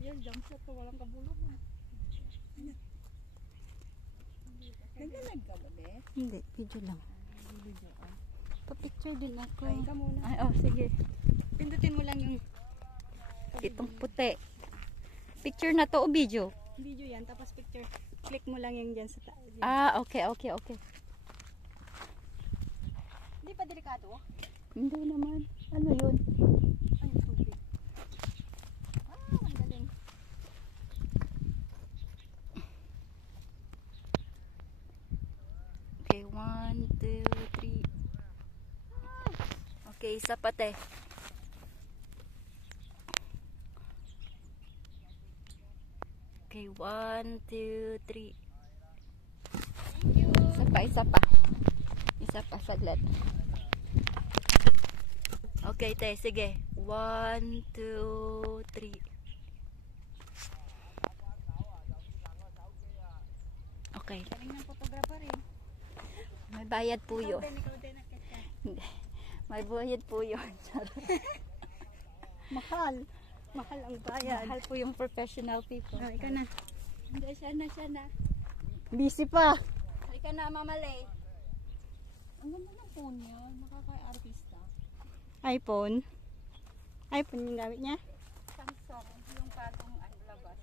Yan, jump shot ko, walang kabulog. Naglalag ka ba, be? Hindi, video lang. Pa-picture din ako. Ay, ka muna. Ay, oh, sige. Pindutin mo lang yung itong puti. Picture na to o video? Video yan, tapos picture. Click mo lang yung dyan sa taas. Ah, okay. Hindi pa delikado? Hindi naman. Ano yun? Ay, tubig. Ang galing. Okay, 1, 2, 3. Okay, isa pa te. Okay, 1, 2, 3. Isa pa. Isa pa, saglit. Okay, te, sige. 1, 2, 3. Okay. Galing ng photographer eh. May bayad po yun. Ikaw din, nakita. Hindi. May bayad po yun. Mahal. Mahal ang bayad. Mahal po yung professional people. Ah, ikaw na. Hindi, siya na. Busy pa. Halika na, Mama Lay. Ang ganda ng phone niya. Nakaka-artista. iPhone. iPhone yung gamit niya? Samsung. Yung bagong labas.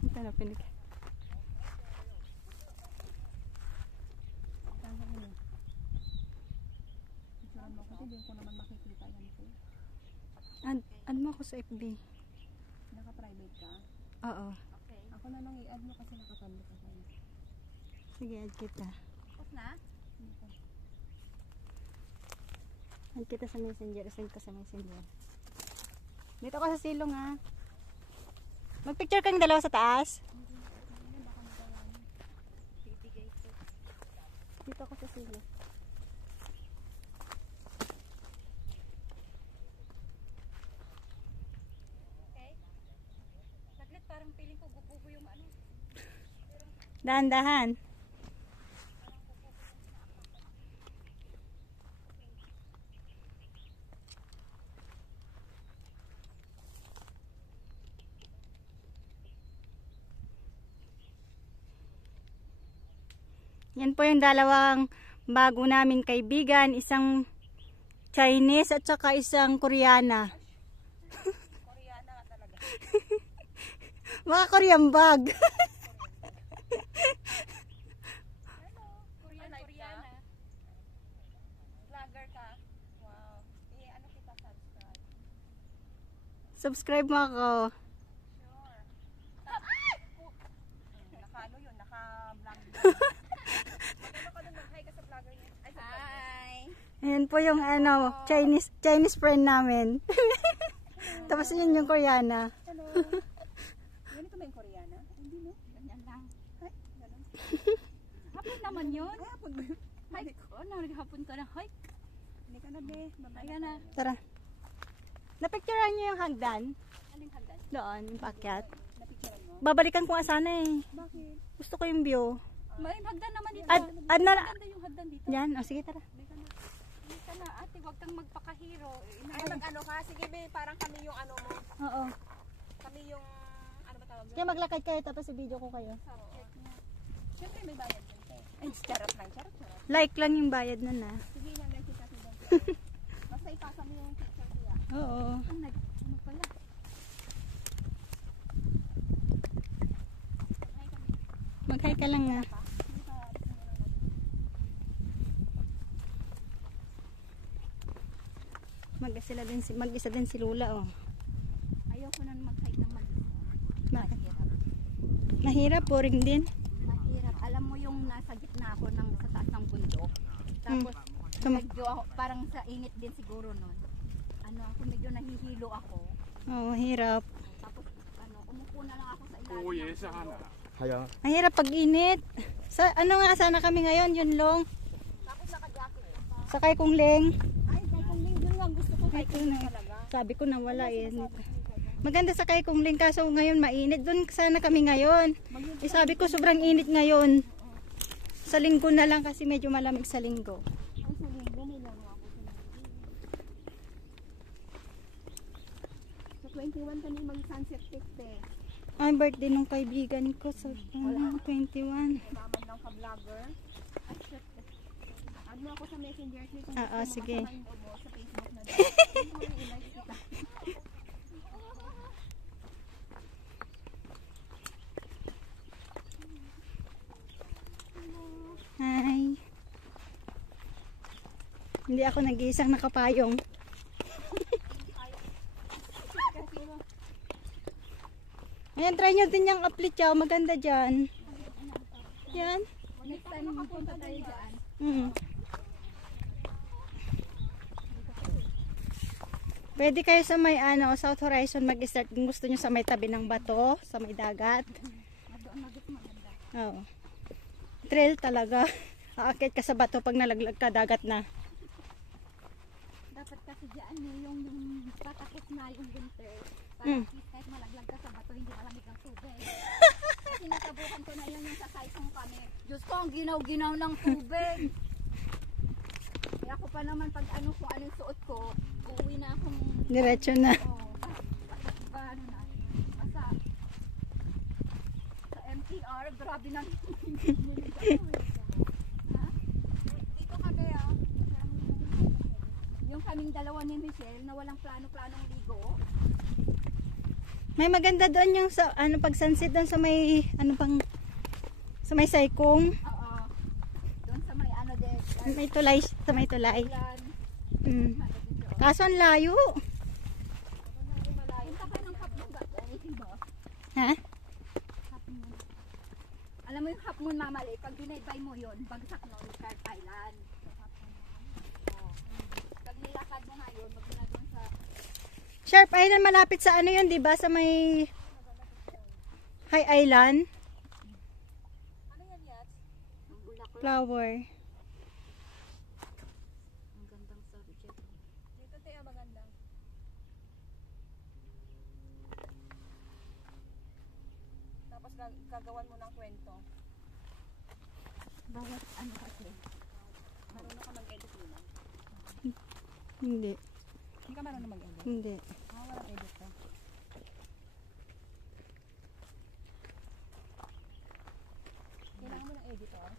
Ito na, pinik. Hindi ko naman makikita yan po. Add mo ako sa FB. Naka-private ka? Oo. Okay. Ako na lang i-add mo kasi nakatablet ako. Sige, add kita. Tapos na? Add kita sa messenger. Send ko sa messenger. Dito ka sa silong ha. Magpicture kang dalawa sa taas. Dito ako sa silong. Parang feeling ko gupupo yung ano. Dahan-dahan. Yan po yung dalawang bago naming kaibigan. Isang Chinese at saka isang Koreana. Koreana ka talaga. Mga Korean bag. Koreana. Vlogger ka. Wow. Ano kita subscribe? Subscribe mo ako. Sure. Naka-ano yun? Naka-vlog. Magano ka dun? Mag-hi ka sa vlogger niya. Ay, sa vlogger. Hi. Ayan po yung ano, Chinese friend namin. Tapos yun yung Koreana. Hello. Ganito ba yung Koreana? Hindi no? Ganyan lang. Ay, ganun. Hapon naman yun. Ay, hapon ba yun? Hike. Oh, naghapon ka na hike. Hindi ka na, be. Ay ka na. Tara. Napicturean niyo yung hagdan? Aling hagdan? Doon, yung paakyat. Napicturean mo? Babalikan ko nga sana eh. Bakit? Gusto ko yung view. May hagdan naman dito. Add na. Maganda yung hagdan dito. Yan, o sige tara. Hindi ka na, ate. Huwag kang magpakahiro. Ay, mag-ano ka? Sige, be. Parang kami yung ano mo. Oo. Kami yung, ano ba tawag? Kaya maglakad kayo tapos i-video ko kayo. Siyempre may bayad yan. Ay, charot lang. Charot. Like lang yung bayad nun ah. Sige lang lang kita sa basta ipasa mo yung picture kuya. Oo. Ano pala? Mag-hi ka lang na. Mag-isa din si Lula oh. Ayaw ko na mag-hike ng Bakit? Mahirap, boring din. mahirap. Alam mo yung nasa gitna ako ng sa taas ng bundok. Tapos medyo parang sa init din siguro nun. Ano ako, medyo nahihilo ako. Oo, mahirap. Tapos ano, umupo na lang ako sa ilalim. Mahirap pag init. Sa ano nga sana kami ngayon, yun long. Tapos naka-jacket ako. Sakay kong leng. Ay, dahil kung linggo nga gusto ko kahit na talaga. Sabi ko na wala eh. Maganda sakay kong leng kaso ngayon mainit. Doon sana kami ngayon. Eh sabi ko sobrang init ngayon. Sa linggo na lang kasi medyo malamig sa linggo. Ay, sa linggo, may laro ako sa linggo. Sa 21 kami mag-sunset trip eh. Ay, birthday nung kaibigan ko sa 21. Naman lang ka-vlogger. Ay, shit. Ano ako sa messenger kung sige. masama yung ubo sa Facebook na dahil. I-like kita. Hi. Hindi ako nag-iisang nakapayong. Ayan, try nyo din yung aplit chow. Maganda dyan. Yan. Next time punta tayo dyan. Pwede kayo sa may South Horizon mag-start kung gusto nyo sa may tabi ng bato, sa may dagat. Doon na gusto maganda. Oo. Trail talaga. Aakit ka sa bato pag nalaglag ka, dagat na. Dapat kasi dyan yung patakot na yung winter. Para at least kahit malaglag ka sa bato, hindi malamig ang tubig. Kasi nakabukan ko na yun yung sa Saisong kami. Diyos ko, ang ginaw-ginaw ng tubig. Kaya ako pa naman pag kung anong suot ko, uuwi na akong... Diretso na. Ano na, basta sa MTR, grabe na. Dito kami yung kaming dalawa ni Michelle na walang plano-planong ligo. May maganda doon yung sa pag sunset doon sa may sa may Saikong. Oo. Doon sa may din. May tulay, sa may tulay. Kaso ang layo. Punta ka ng Half Moon ba? Ha? Half Moon. Alam mo yung Half Moon, mamali, pag binaybay mo yun, bagsak no, Shark Island. Pag nilakad mo nga yun, magmula doon sa... Sharp Island malapit sa yun, di ba? Sa may High Island. Ano yan, Yats? Ang bulaklak. Flower. Ang gandang subject. Dito tayo magandang. Tapos gagawan mo ng kwento. Bawat kasi. Marunong ka mag-edit nila? Hindi. Hindi ka marunong mag-edit? Hindi. Walang edit ka. Kailangan mo ng editor?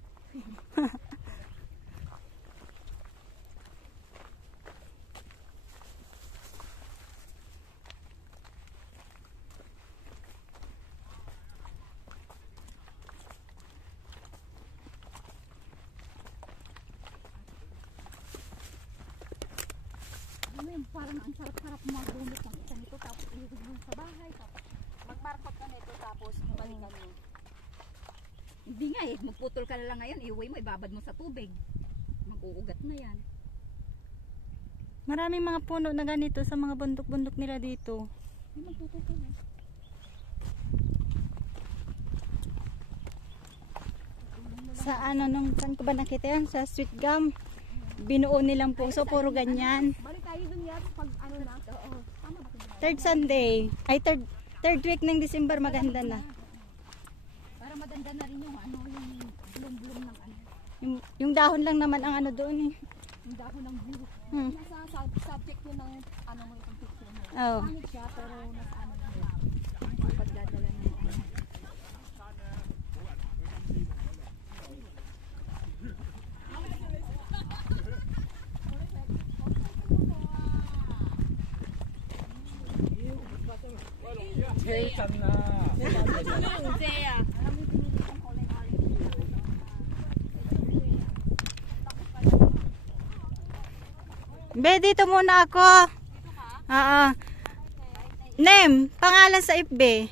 Parang ang sarap-sarap mag-gumit ng isa nito tapos ilugod mo sa bahay tapos magmarkot ka nito tapos balikan mo. Hindi nga magputol ka na lang ngayon, iuwi mo, ibabad mo sa tubig, mag-uugat na yan. Maraming mga puno na ganito sa mga bundok-bundok nila dito. Magputol ka na. Sa saan ko ba nakita yan? Sa Sweet Gum. Binuo nilang puso, puro ganyan. Balik tayo dun yan pag na. Oo. Tama ba? Third Sunday. Ay, third week ng December, maganda na. Para maganda na rin yung yung bloom-bloom ng Yung dahon lang naman ang doon eh. Yung dahon ng blue. Nasa subject yun ng mo itong picture mo. Oo. Pangit siya pero nasa lang yun. Pagdadala ng Be, dito muna ako. Oo. Name, pangalan sa FB.